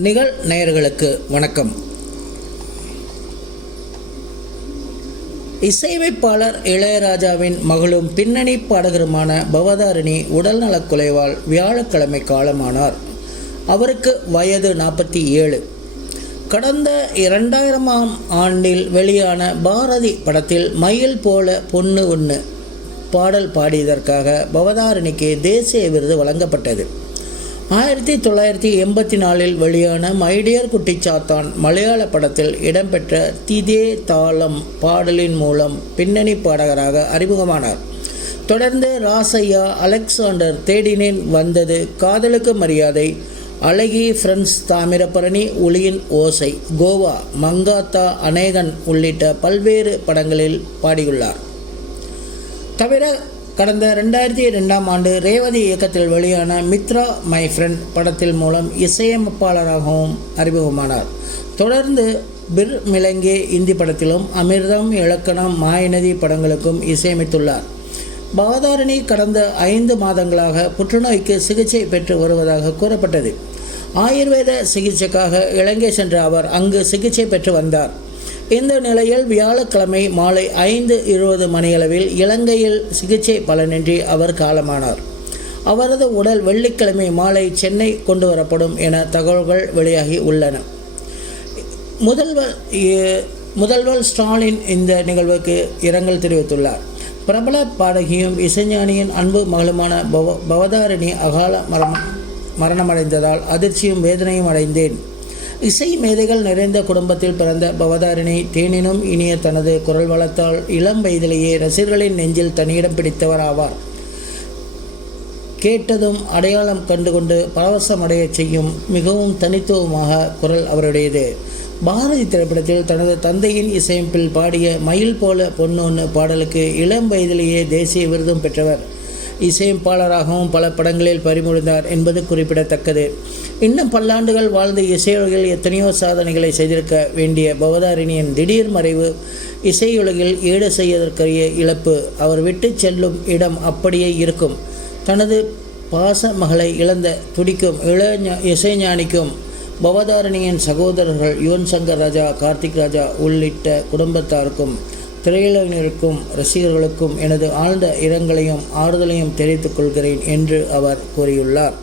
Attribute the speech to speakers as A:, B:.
A: நிகழ் நேயர்களுக்கு வணக்கம். இசையமைப்பாளர் இளையராஜாவின் மகளும் பின்னணி பாடகருமான பவதாரிணி உடல்நலக் குலைவால் வியாழக்கிழமை காலமானார். அவருக்கு வயது நாற்பத்தி ஏழு. கடந்த இரண்டாயிரமாம் ஆண்டில் வெளியான பாரதி படத்தில் மயில் போல பொண்ணு ஒன்று பாடல் பாடியதற்காக பவதாரிணிக்கு தேசிய விருது வழங்கப்பட்டது. ஆயிரத்தி தொள்ளாயிரத்தி எண்பத்தி நாலில் வெளியான மைடியர் குட்டிச்சாத்தான் மலையாள படத்தில் இடம்பெற்ற திதே தாளம் பாடலின் மூலம் பின்னணி பாடகராக அறிமுகமானார். தொடர்ந்து ராசையா அலெக்சாண்டர் தேடினேன் வந்தது காதலுக்கு மரியாதை அழகி ஃப்ரெண்ட்ஸ் தாமிரபரணி ஒளியின் ஓசை கோவா மங்காத்தா அநேகன் உள்ளிட்ட பல்வேறு படங்களில் பாடியுள்ளார். தவிர கடந்த ரெண்டாயிரத்தி ரெண்டாம் ஆண்டு ரேவதி இயக்கத்தில் வெளியான மித்ரா மை ஃப்ரெண்ட் படத்தில் மூலம் இசையமைப்பாளராகவும் அறிமுகமானார். தொடர்ந்து பிர் மிலங்கே இந்தி படத்திலும் அமிர்தம் இலக்கணம் மாயநதி படங்களுக்கும் இசையமைத்துள்ளார். பவதாரணி கடந்த ஐந்து மாதங்களாக புற்றுநோய்க்கு சிகிச்சை பெற்று வருவதாக கூறப்பட்டது. ஆயுர்வேத சிகிச்சைக்காக இலங்கை சென்ற அவர் அங்கு சிகிச்சை பெற்று வந்தார். இந்த நிலையில் வியாழக்கிழமை மாலை ஐந்து இருபது மணியளவில் இலங்கையில் சிகிச்சை பலனின்றி அவர் காலமானார். அவரது உடல் வெள்ளிக்கிழமை மாலை சென்னை கொண்டு வரப்படும் என தகவல்கள் வெளியாகி உள்ளன. முதல்வர் முதல்வர் ஸ்டாலின் இந்த நிகழ்வுக்கு இரங்கல் தெரிவித்துள்ளார். பிரபல பாடகியும் இசைஞானியின் அன்பு மகளுமான பவ பவதாரிணி அகால மரணம் மரணமடைந்ததால் அதிர்ச்சியும் வேதனையும் அடைந்தேன். இசை மேதைகள் நிறைந்த குடும்பத்தில் பிறந்த பவதாரிணி தேனினும் இனிய தனது குரல் வளத்தால் இளம் வயதிலேயே ரசிகர்களின் நெஞ்சில் தனியிடம் பிடித்தவர் ஆவார். கேட்டதும் அடையாளம் கண்டுகொண்டு பரவசமடையச் செய்யும் மிகவும் தனித்துவமாக குரல் அவருடையது. பாரதி திரைப்படத்தில் தனது தந்தையின் இசையமைப்பில் பாடிய மயில் போல பொன்னொன்று பாடலுக்கு இளம் வயதிலேயே தேசிய விருதும் பெற்றவர். இசையமைப்பாளராகவும் பல படங்களில் பறிமுடிந்தார் என்பது குறிப்பிடத்தக்கது. இன்னும் பல்லாண்டுகள் வாழ்ந்து இசையுலகில் எத்தனையோ சாதனைகளை செய்திருக்க வேண்டிய பவதாரிணியின் திடீர் மறைவு இசையுலகில் ஈடு செய்வதற்குரிய இழப்பு. அவர் விட்டு செல்லும் இடம் அப்படியே இருக்கும். தனது பாச மகளை இழந்த துடிக்கும் இளஞ இசைஞானிக்கும் பவதாரணியின் சகோதரர்கள் யுவன் சங்கர் ராஜா கார்த்திக் ராஜா உள்ளிட்ட குடும்பத்தாருக்கும் திரையுலகினருக்கும் ரசிகர்களுக்கும் எனது ஆழ்ந்த இரங்கலையும் ஆறுதலையும் தெரிவித்துக் கொள்கிறேன் என்று அவர் கூறியுள்ளார்.